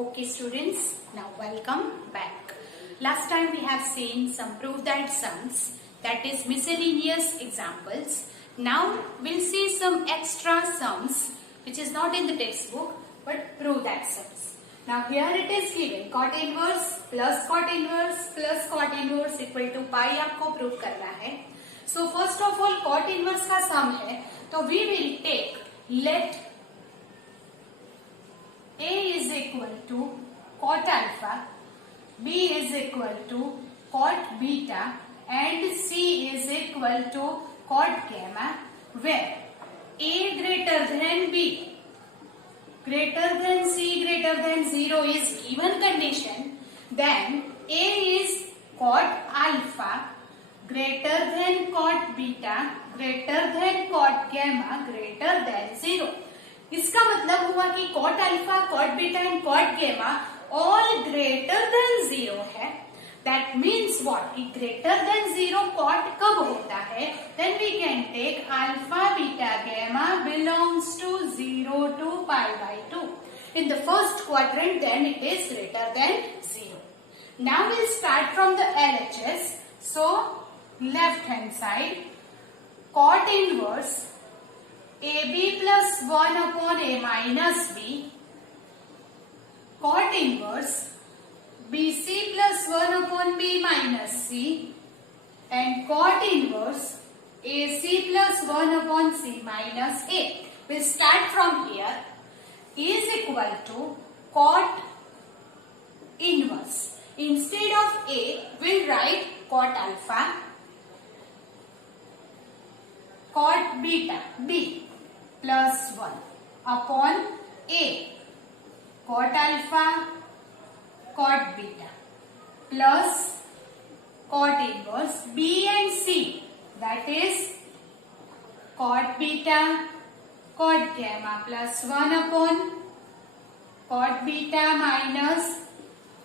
Okay students, now welcome back. Last time we have seen some prove that sums, that is miscellaneous examples. Now we'll see some extra sums which is not in the textbook but prove that sums. Now here it is given cot inverse plus cot inverse plus cot inverse equal to pi आपको prove करना है. So first of all cot inverse का sum है तो we will take let A is equal to cot alpha, B is equal to cot beta and C is equal to cot gamma where A greater than B greater than C greater than 0 is given condition, then A is cot alpha greater than cot beta greater than cot gamma greater than 0. इसका मतलब हुआ कि cot alpha, cot beta and cot gamma all greater than 0 है. That means what? कि greater than 0 cot कब होता है? Then we can take alpha, beta, gamma belongs to 0 to pi by 2. In the first quadrant, then it is greater than 0. Now we'll start from the LHS. So left hand side, cot inverse AB plus 1 upon A minus B, cot inverse BC plus 1 upon B minus C and cot inverse AC plus 1 upon C minus A. We'll start from here. Is equal to cot inverse. Instead of A, we'll write cot alpha, cot beta B plus 1 upon A, cot alpha, cot beta plus cot inverse B and C, that is cot beta, cot gamma plus 1 upon cot beta minus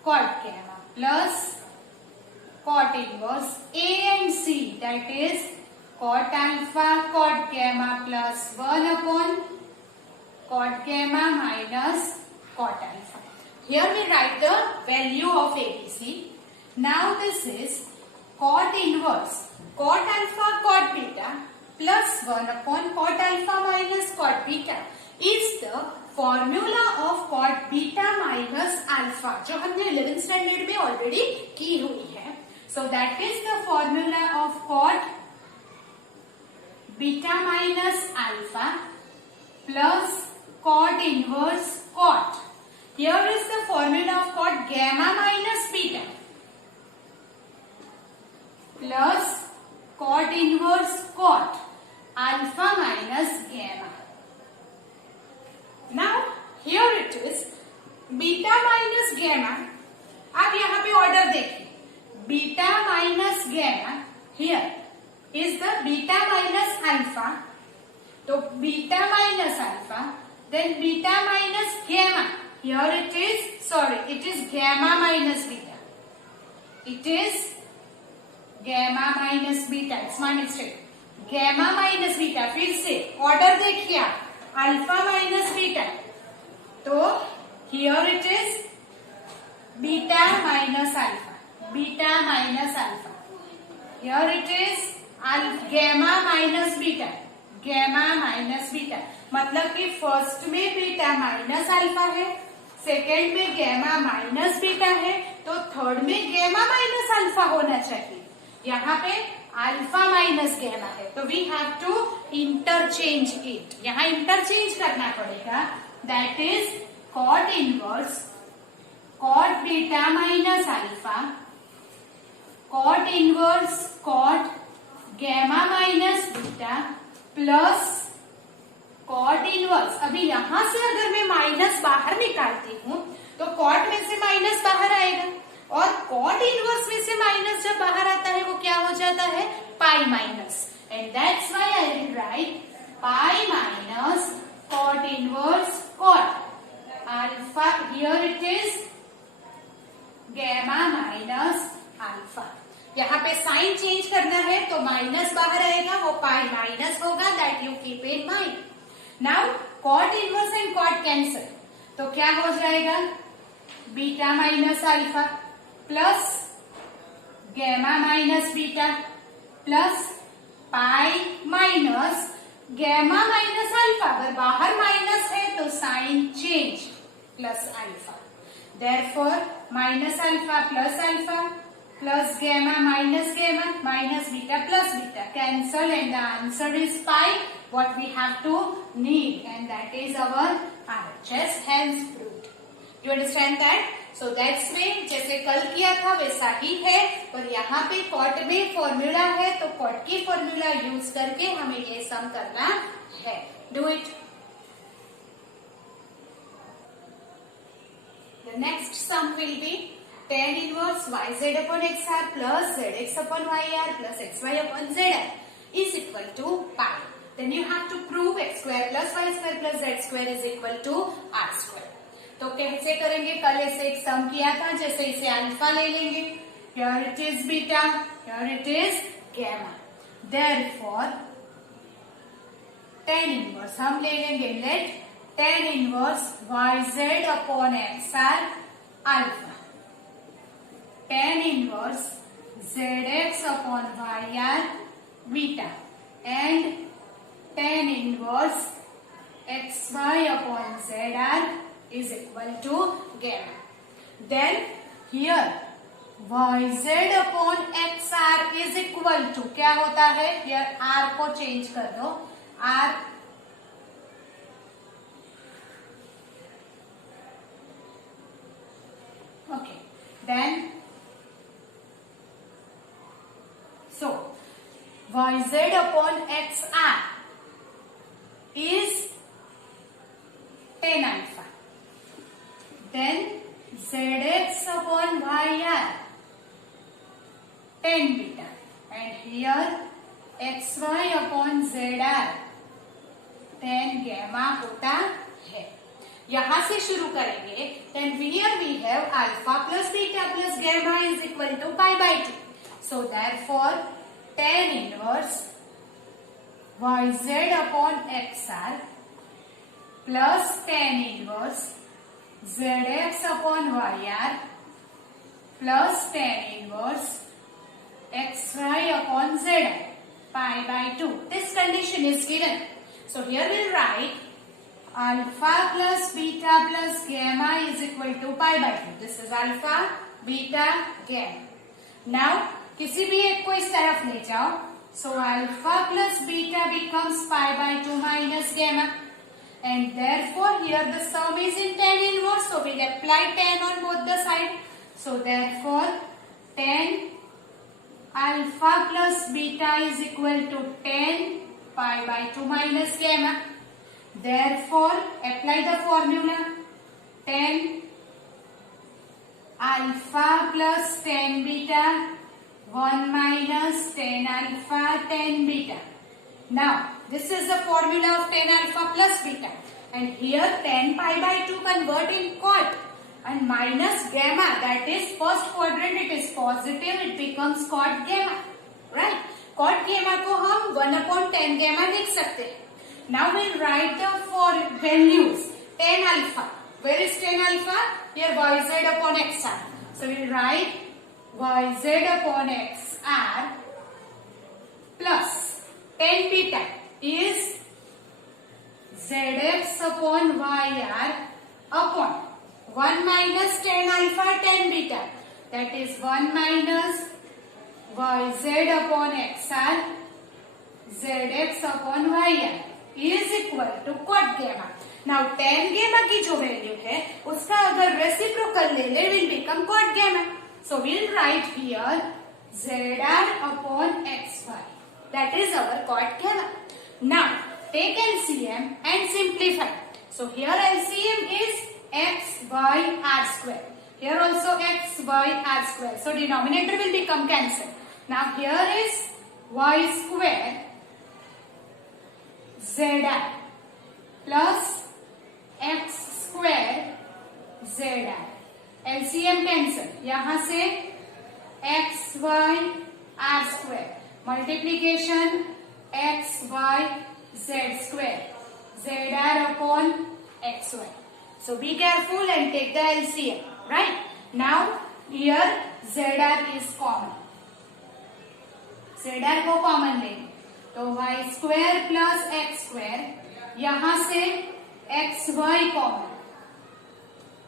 cot gamma plus cot inverse A and C, that is cot alpha, cot gamma plus 1 upon cot gamma minus cot alpha. Here we write the value of ABC. Now this is cot inverse cot alpha, cot beta plus 1 upon cot alpha minus cot beta is the formula of cot beta minus alpha जो हमने 11th standard में already की हुई है. So that is the formula of cot beta minus alpha plus cot inverse cot. Here is the formula of cot gamma minus beta plus cot inverse cot alpha minus gamma. Now here it is beta minus gamma. आप यहाँ पे order देखिए beta minus gamma. Here is the beta minus alpha. So beta minus alpha, then beta minus gamma. Here it is gamma minus beta. It is gamma minus beta. It's my mistake. Gamma minus beta. फिर से order देखिए आप alpha minus beta. तो here it is beta minus alpha. Beta minus alpha. Here it is gamma minus beta. Gamma minus beta. मतलब कि first में beta minus alpha है, second में गैमा माइनस बीटा है, तो थर्ड में गैमा माइनस अल्फा होना चाहिए. यहाँ पे अल्फा माइनस गैमा है तो we have to interchange it. यहाँ इंटरचेंज करना पड़ेगा. That is cot inverse cot beta minus alpha, cot inverse cot gamma minus beta plus cot inverse. अभी यहां से अगर मैं माइनस बाहर निकालती हूं तो कॉट में से माइनस बाहर आएगा और कॉट इनवर्स में से माइनस जब बाहर आता है वो क्या हो जाता है pi minus. And that's why I will write pi minus cot inverse cot alpha. Here it is gamma minus alpha. यहाँ पे साइन चेंज करना है तो माइनस बाहर आएगा, वो पाई माइनस होगा. That you keep in mind. Now cot inverse and cot cancel तो क्या हो जाएगा beta minus alpha plus gamma minus beta plus pi minus gamma minus alpha. अगर बाहर माइनस है तो sign change plus alpha. Therefore minus alpha plus gamma minus gamma minus beta plus beta cancel and the answer is pi, what we have to need, and that is our RHS hence proved. You understand that? So that's way जैसे कल किया था वैसा ही है, पर यहाँ पे cot में फॉर्मूला है तो कॉट की फॉर्मूला यूज करके हमें ये सम करना है. Do it. The next sum will be tan inverse yz upon xr plus zx upon yr plus xy upon zr is equal to pi. Then you have to prove x square plus y square plus z square is equal to r square. तो कैसे करेंगे? कल ऐसे एक सम किया था, जैसे इसे अल्फा ले लेंगे, here it is beta, here it is gamma. Therefore tan inverse हम ले लेंगे, let tan inverse yz upon xr alpha, tan inverse zx upon yr beta and tan inverse xy upon zr is equal to gamma. Then here yz upon xr is equal to क्या होता है? here r को change कर दो, r okay. Then so yz upon xr is tan alpha. Then zx upon yr tan beta and here xy upon zr tan gamma होता है. यहां से शुरू करेंगे. Then here we have alpha plus beta plus gamma is equal to pi by 2. So therefore tan inverse yz upon xr plus tan inverse zx upon yr plus tan inverse xy upon zr pi by 2. This condition is given. So here we'll write alpha plus beta plus gamma is equal to pi by 2. This is alpha, beta, gamma. Now किसी भी एक को इस तरफ ले जाओ. So alpha plus beta becomes pi by 2 minus gamma. And therefore here the sum is in tan inverse, so we'll apply tan on both the sides. So therefore tan alpha plus beta is equal to tan pi by 2 minus gamma. Therefore apply the formula tan alpha plus tan beta 1 minus tan alpha tan beta. Now this is the formula of tan alpha plus beta, and here tan pi by 2 convert in cot and minus gamma, that is first quadrant it is positive, it becomes cot gamma, right? Cot gamma को हम 1 upon tan gamma लिख सकते हैं. Now we'll write the for values. Tan alpha, where is tan alpha? Here yz upon xr. So we'll write yz upon xr plus tan beta is zx upon yr upon 1 minus tan alpha tan beta, that is 1 minus yz upon xr zx upon yr is equal to cot gamma. Now tan gamma की जो value है उसका अगर reciprocal ले ले will become cot gamma. So we'll write here zr upon xy, that is our cot gamma. Now take LCM and simplify. So here LCM is x by r square. Here also x by r square. So denominator will become cancelled. Now here is y square zr plus x square zr. LCM cancel. यहाँ से x by r square multiplication x by z square zr upon xy. So be careful and take the LCM. right? Now here ZR is common, ZR को common लेंगे तो y square plus x square, यहां से x y common,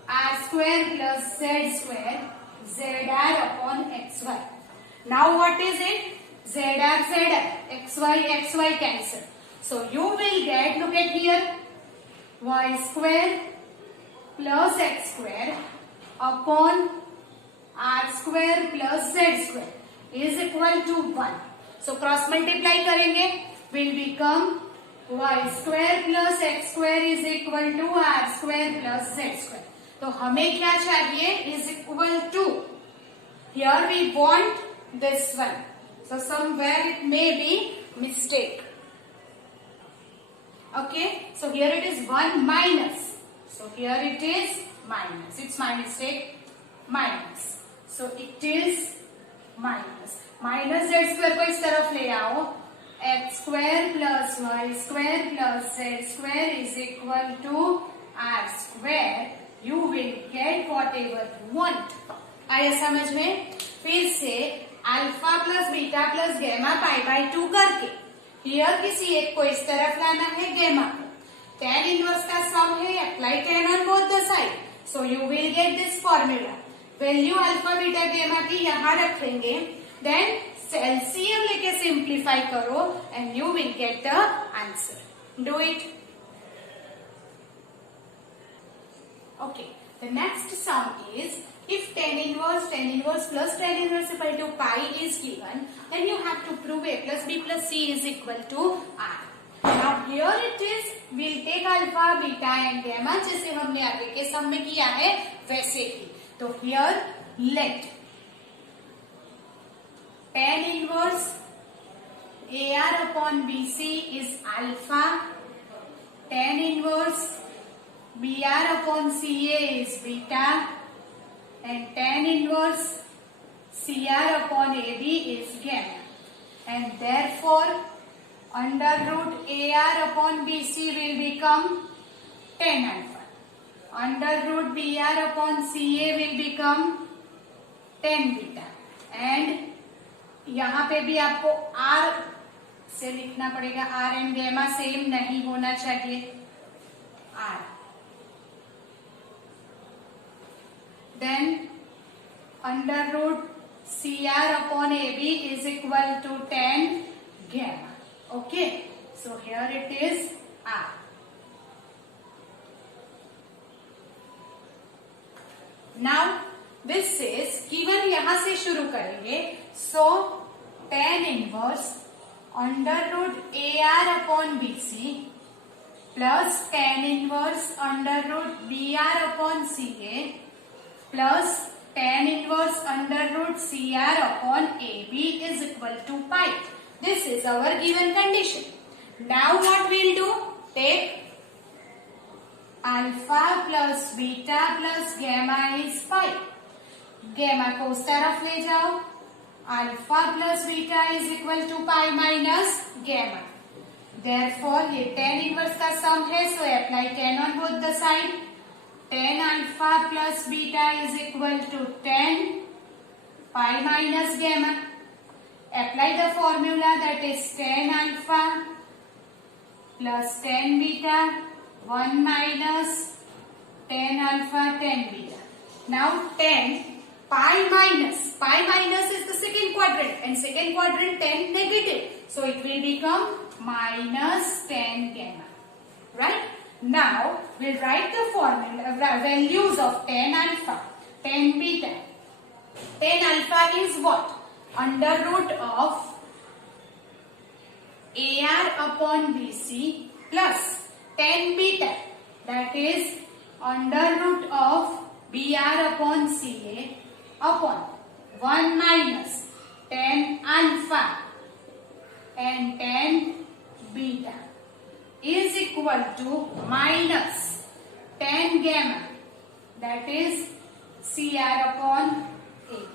R square plus Z square, ZR upon x y. Now what is it? ZR, ZR, XY cancel. So you will get, look at here, y square plus x square upon r square plus z square is equal to 1. So cross multiply करेंगे will become y square plus x square is equal to r square plus z square. तो हमें क्या चाहिए? is equal to, here we want this one. So somewhere it may be mistake. Okay, so here it is 1 minus. So here it is minus. It's my mistake. Minus. So it is minus. Minus z square को इस तरफ ले आओ. X square plus y square plus z square is equal to r square. You will get whatever you want. आया समझ में? फिर से alpha plus beta plus gamma pi by 2 करके हियर किसी एक को इस तरफ लाना है गैमा को. tan इनवर्स का सम है, apply tan on both the side. So you will get this formula. Value alpha beta gamma की यहां रखेंगे, देन एलसीएम लेके सिंप्लीफाई करो and you will get the answer. Do it. Okay, the next sum is if tan inverse plus tan inverse equal to pi is given, then you have to prove a plus b plus c is equal to r. Now here it is, we'll take alpha, beta and gamma जैसे हमने आगे के सम में किया है वैसे ही. तो here let tan inverse AR upon BC is alpha, tan inverse BR upon CA is beta, and tan inverse CR upon AB is gamma, and therefore under root AR upon BC will become tan alpha, under root BR upon CA will become tan beta, and यहाँ पे भी आपको R से लिखना पड़ेगा. R and gamma same नहीं होना चाहिए. R then under root CR upon AB is equal to tan gamma. Okay, so here it is R. Now this is given, यहां से शुरू करेंगे. So tan inverse under root AR upon BC plus tan inverse under root BR upon CA plus tan inverse under root CR upon AB is equal to pi. This is our given condition. Now what we'll do? Take alpha plus beta plus gamma is pi. Gamma को उस तरफ ले जाओ. Alpha plus beta is equal to pi minus gamma. Therefore ये tan inverse का sum है, so apply tan on both the side. Tan alpha plus beta is equal to tan pi minus gamma. Apply the formula, that is tan alpha plus tan beta 1 minus tan alpha tan beta. Now tan pi minus is the second quadrant, and second quadrant tan negative, so it will become minus tan gamma, right? Now we'll write the formula values of tan alpha, tan beta. Tan alpha is what? Under root of AR upon BC plus tan beta, that is under root of BR upon CA upon 1 minus tan alpha and tan beta is equal to minus tan gamma, that is CR upon AB.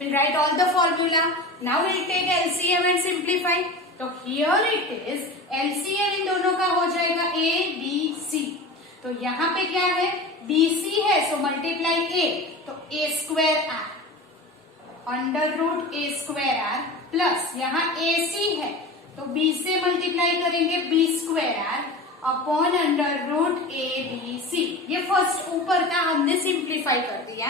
We'll write all the formula. Now we'll take LCM and simplify. तो here it is, LCM इन दोनों का हो जाएगा A, B, C. तो यहाँ पे क्या है, BC है, सो मल्टीप्लाई A, तो A square R under root A square R plus यहाँ AC है, तो B से मल्टीप्लाई करेंगे B square R upon under root ABC। ये फर्स्ट ऊपर का हमने सिंप्लीफाई कर दिया।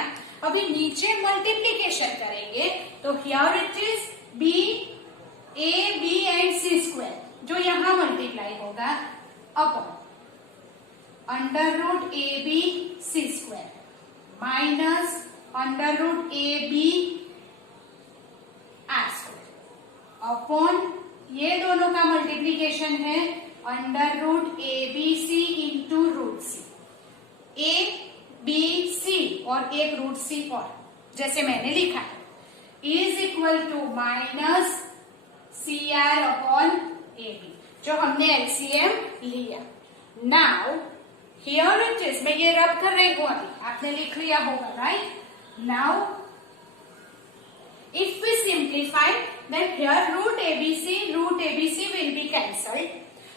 अभी नीचे मल्टीप्लीकेशन करेंगे, तो here it is B A B and C square, जो यहाँ मल्टीप्लाई होगा upon under root AB C square minus under root AB R square upon ये दोनों का मल्टीप्लीकेशन है under root ABC into root C, ABC और एक root C और जैसे मैंने लिखा है is equal to minus CR upon AB, जो हमने LCM लिया। नाउ हियर इट इज, मैं ये रब कर रही हूं, अभी आपने लिख लिया होगा, right? Now if we simplify, then here root ABC will be cancelled.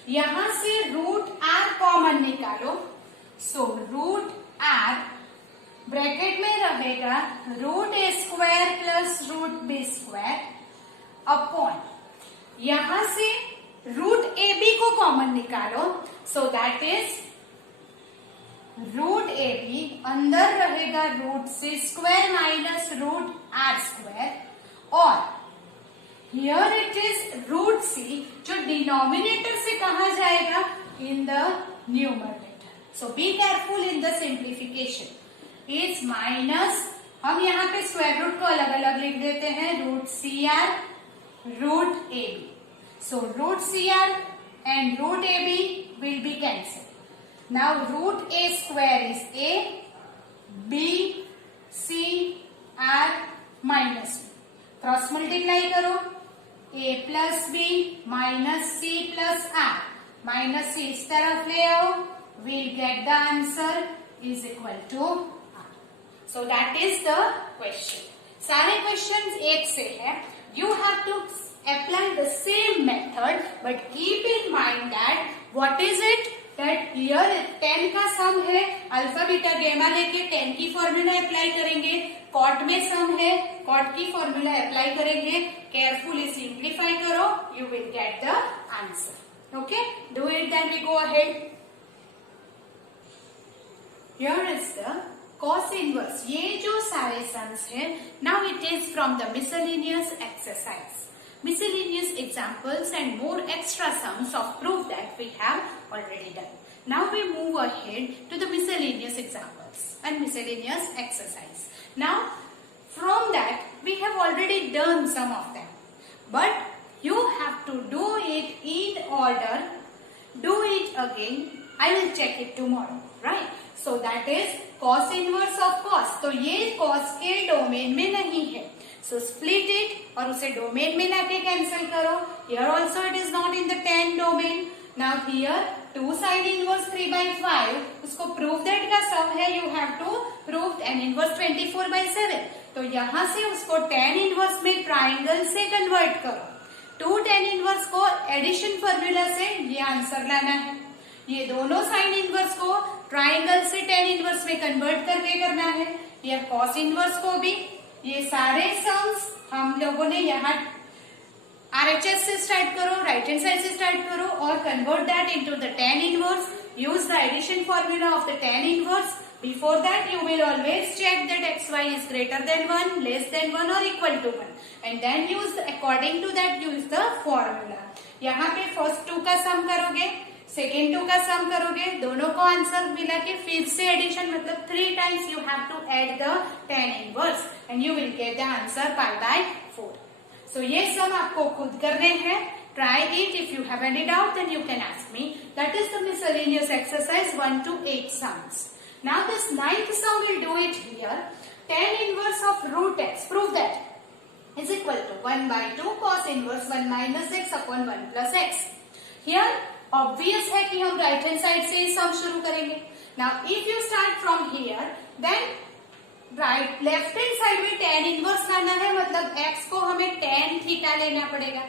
यहां से रूट R कॉमन निकालो, सो रूट R ब्रैकेट में रहेगा root A square plus root B square upon यहां से रूट AB को कॉमन निकालो, so that is root AB अंदर रहेगा root C square minus root R square और here it is root C, जो डिनोमिनेटर से कहा जाएगा in the numerator. So be careful in the simplification. Is minus, हम यहाँ पे स्क्वायर रूट को अलग अलग लिख देते हैं, root CR root AB, so root CR and root AB will be cancel. Now root A square is A, B C R minus cross multiply करो, A plus B minus C plus R minus C इस तरफ ले आओ, we'll get the answer is equal to R. So that is the question. सारे questions एक से है, you have to apply the same method but keep in mind that what is it that here 10 का sum है, alpha beta गेमा लेके 10 की formula apply करेंगे, कॉट में सम है, कॉट की फॉर्मूला अप्लाई करेंगे, केयरफुली सिंप्लीफाई करो, you will get the answer. Okay, do it, then we go ahead. Here is the cos inverse. ये जो सारे सम्स है, now it is from the miscellaneous exercise, miscellaneous examples and more extra sums of proof that we have already done. Now we move ahead to the miscellaneous examples and miscellaneous exercise. Now from that we have already done some of them, but you have to do it in order. Do it again. I will check it tomorrow, right? So that is cos inverse of cos. तो ये cos के domain में नहीं है, so split it और उसे domain में लाके कैंसिल करो। Here also it is not in the 10 domain. Now here 2 sin inverse 3/5, उसको prove that का सम है, you have to prove tan inverse 24/7। तो यहाँ से उसको tan inverse में ट्राइंगल से कन्वर्ट करो, 2 tan inverse को एडिशन फॉर्मूला से ये आंसर लाना है, ये दोनों साइन इनवर्स को ट्राइंगल से tan इनवर्स में कन्वर्ट करके करना है, ये कॉस इनवर्स को भी। ये सारे सम्स हम लोगों ने यहाँ RHS से स्टार्ट करो, राइट हैंड साइड से स्टार्ट करो और convert that into the tan inverse, use the addition formula of the tan inverse. Before that you will always check that xy is greater than 1, less than 1 or equal to 1 and then use according to that use the formula। यहाँ पे first 2 का सम करोगे, second 2 का सम करोगे, दोनों को answer मिला के फिर से एडिशन मतलब 3 times you have to add the tan inverse and you will get the answer pi/4। So ये सम आपको खुद करने हैं, try it, if you have any doubt then you can ask me। That is the miscellaneous exercise 1 to 8 sums। Now this 9th sum will do it here, tan inverse of root x, prove that is equal to 1/2 cos inverse 1 minus x upon 1 plus x। Here obvious है कि हम right hand side से सम शुरू करेंगे। Now if you start from here then right left hand side में tan inverse लाना है, मतलब x को हमें tan थीटा लेना पड़ेगा,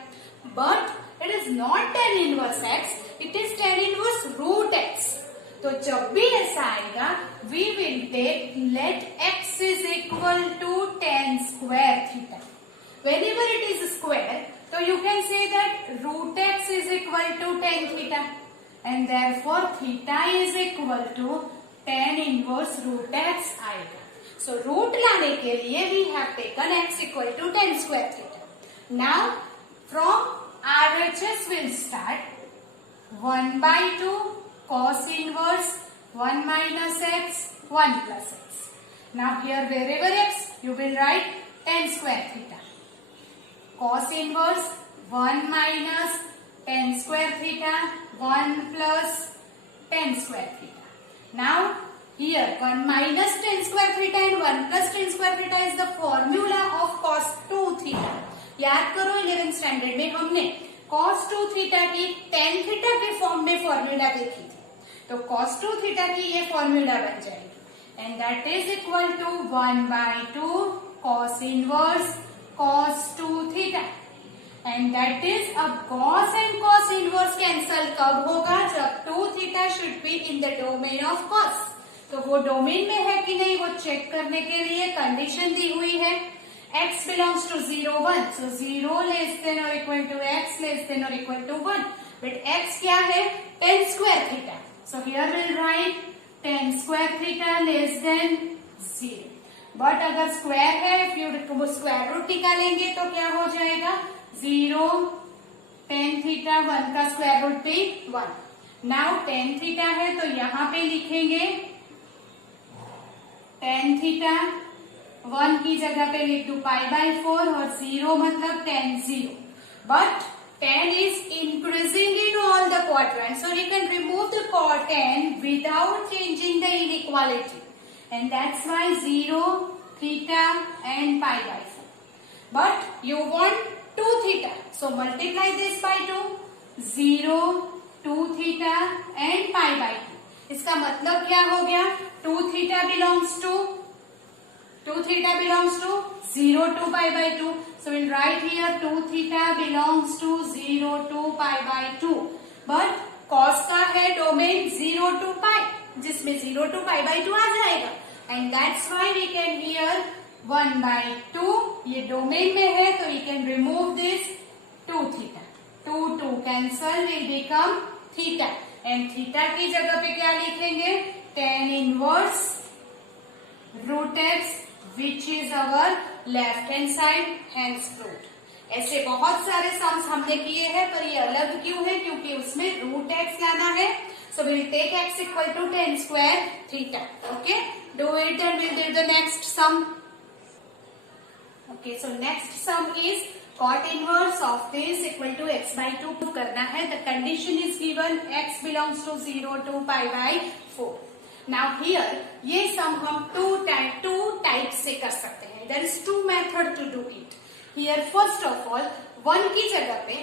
but it is not tan inverse x, it is tan inverse root x। तो जब भी ऐसा आएगा we will take let x is equal to tan square theta. Whenever it is square, so you can say that root x is equal to tan theta, and therefore theta is equal to tan inverse root x आएगा. So root लाने के लिए we have taken x equal to tan square theta. Now from RHS will start 1 by 2 cos inverse 1 minus x 1 plus x. Now here wherever x you will write tan square theta. Cos inverse 1 minus tan square theta 1 plus tan square theta. Now here 1 minus tan square theta and 1 plus tan square theta is the formula of cos 2 theta. याद करो 11th standard में हमने cos 2 theta की tan theta के form में formula देखी थी. तो cos 2 theta की ये फॉर्मूला बन जाएगी and that is equal to 1 by 2 cos inverse cos 2 theta, and that is अब cos and cos inverse cancel कब होगा? जब 2 theta should be in the domain of cos. तो वो डोमेन में है कि नहीं वो चेक करने के लिए कंडीशन दी हुई है. x belongs to 0 1, so 0 less than or equal to x less than or equal to 1. But x क्या है? tan square theta. So here we'll write tan square theta less than 0. But अगर square है फिर square root निकालेंगे तो क्या हो जाएगा? 0 tan थीटा 1 का स्क्वायर रूट भी 1. नाउ tan थीटा है तो यहाँ पे लिखेंगे tan थीटा 1 की जगह पे लिख दू पाई बाय 4 और 0 मतलब tan 0. But tan is increasing in all the quadrants, so you can remove the tan without changing the inequality. And that's why 0, theta and pi by 4. But you want 2 theta. So multiply this by 2. 0, 2 theta and pi by 2. इसका मतलब क्या हो गया? 2 theta belongs to 0 to pi by 2. So we'll write here 2 theta belongs to 0 to pi by 2. But cos का है domain 0 to pi, जिसमें 0 to pi by 2 आ जाएगा. And that's why we can here 1 by 2 ये domain में है तो we can remove this 2 theta. 2 cancel will become theta. And theta की जगह पे क्या लिखेंगे? tan inverse root x which is our left hand side, hence root. ऐसे बहुत सारे सम्स हमने किए हैं पर ये अलग क्यों है? क्योंकि उसमें रूट x लाना है. So we will take x equal to tan square theta. Okay, do it and we'll do the next sum. Okay, so next sum is cot inverse of this equal to x by 2 करना है. The condition is given x belongs to 0 to pi by 4. Now here ये sum हम two types से कर सकते हैं. There is 2 method to do it. Here first of all 1 की जगह पे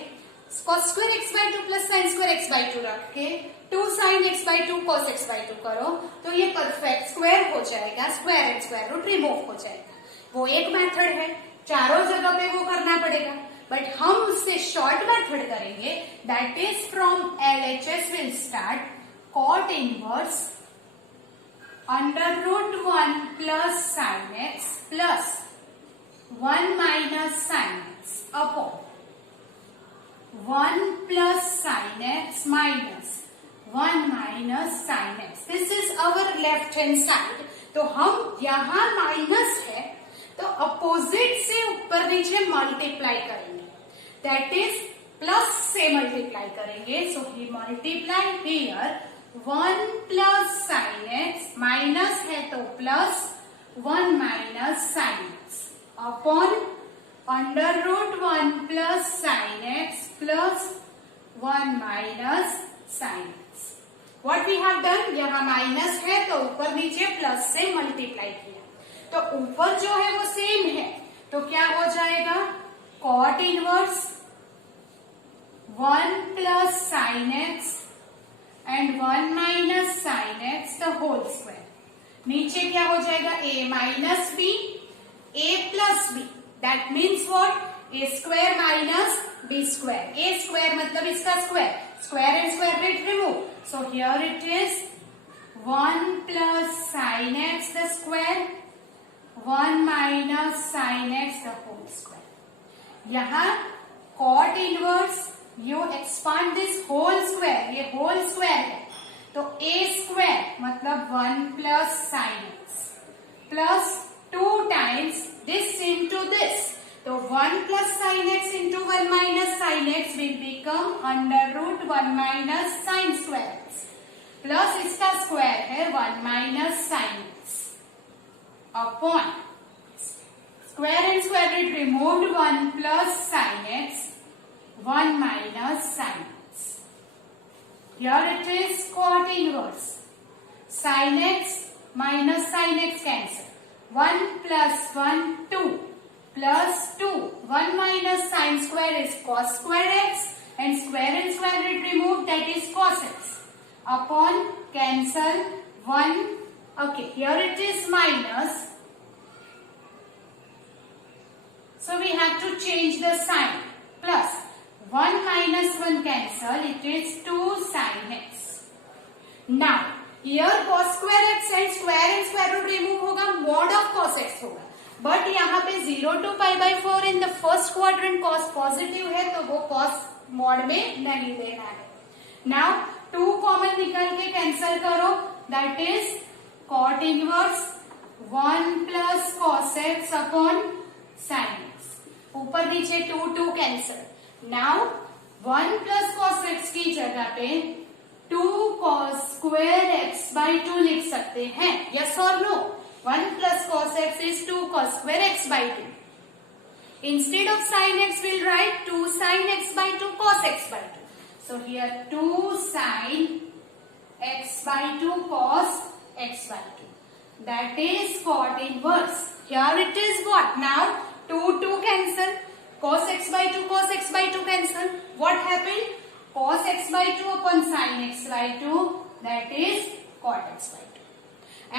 cos square x by 2 plus sin square x by 2 रख के 2 sin x by 2 cos x by 2 करो तो ये परफेक्ट स्क्वायर हो जाएगा. Square and square root remove हो जाएगा. वो एक मेथड है, चारों जगह पे वो करना पड़ेगा. बट हम उससे शॉर्ट मेथड करेंगे. That is from LHS will start cot inverse under root 1 plus sin x plus 1 minus sin x upon 1 plus sin x minus 1 minus sin x. This is our left hand side. तो हम यहाँ minus है तो opposite से ऊपर नीचे multiply करेंगे. That is plus से मल्टीप्लाई करेंगे. सो ही multiply here 1 plus sin x minus है तो plus 1 minus sin x upon under root 1 plus sin x plus 1 minus sin x. What we have done? यहाँ माइनस है तो ऊपर नीचे प्लस से मल्टीप्लाई किया. तो ऊपर जो है वो सेम है तो क्या हो जाएगा? cot inverse 1 plus sin x and 1 minus sin x the whole square. नीचे क्या हो जाएगा? a minus b, a plus b. That means what? a square minus b square. a square मतलब इसका square. Square and square root remove. So here it is 1 plus sin x the square, 1 minus sin x the whole square. यहाँ cot inverse, you expand this whole square, ये whole square है, तो a square मतलब 1 plus sin x plus 2 times this into this. तो 1 plus sin x into 1 minus sin x will become under root 1 minus sin square x. Plus इसका square है 1 minus sine x upon square and square root removed 1 plus sine x 1 minus sine x. Here it is cot inverse. Sine x minus sine x cancel. 1 प्लस 1 2 plus 2 1 minus sine square is cos square x and square root remove that is cos x. Upon cancel 1. Okay, here it is minus. So we have to change the sign. Plus 1 minus 1 cancel. It is 2 sin x. Now here cos square x and square root remove होगा, mod of cos x होगा. But यहाँ पे 0 to pi by 4 in the first quadrant cos positive है, तो वो cos mod में नहीं लेना है. Now 2 कॉमन निकल के कैंसल करो, that is cot inverse 1 plus cos x upon sine x. ऊपर नीचे 2 cancel. Now 1 plus cos x की जगह पे 2 कॉस स्क्वायर एक्स बाई 2 लिख सकते हैं. यस और no? 1 plus cos x is 2 cos square x by 2. Instead of sine x will write 2 sine x by 2 cos x by 2. So here 2 sin x by 2 cos x by 2. That is cot inverse. Here it is what? Now 2 cancel. Cos x by 2 cos x by 2 cancel. What happened? Cos x by 2 upon sin x by 2. That is cot x by 2.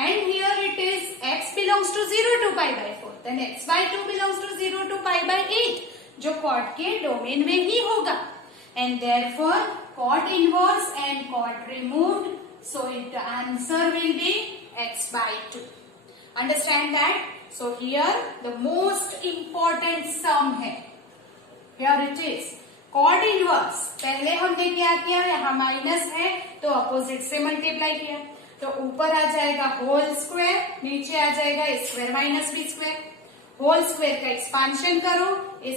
And here it is x belongs to 0 to pi by 4. Then x by 2 belongs to 0 to pi by 8. जो cot के domain में ही होगा. And therefore cot inverse and cot removed, so the answer will be x by 2. Understand that? So here the most important sum है. Here it is cot inverse. पहले हमने क्या किया, यहाँ माइनस है तो अपोजिट से मल्टीप्लाई किया, तो ऊपर आ जाएगा होल स्क्वायर, नीचे आ जाएगा square minus b square. Whole square का एक्सपांशन करो,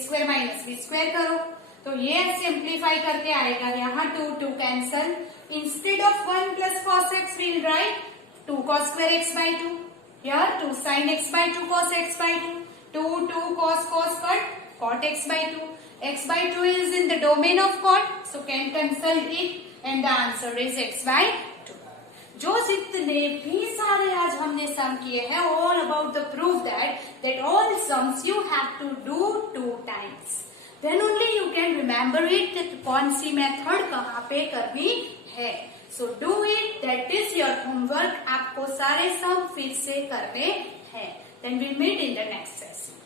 स्क्वायर माइनस बी स्क्वायर करो, तो ये सिंप्लीफाई करके आएगा. यहाँ 2 cancel. Instead of 1 plus cos x will write 2 cos square x by 2. Here 2 sine x by 2 cos x by 2. 2 cos cut cot x by 2. X by 2 is in the domain of cot, so can cancel it and the answer is x by 2. जो जितने भी सारे आज हमने sum किए हैं, all about the proof that all sums you have to do 2 times. Then only you can remember it that कौन सी method कहाँ पे करनी है. So do it. That is your homework. आपको सारे सम फिर से करने हैं. Then we'll meet in the next session.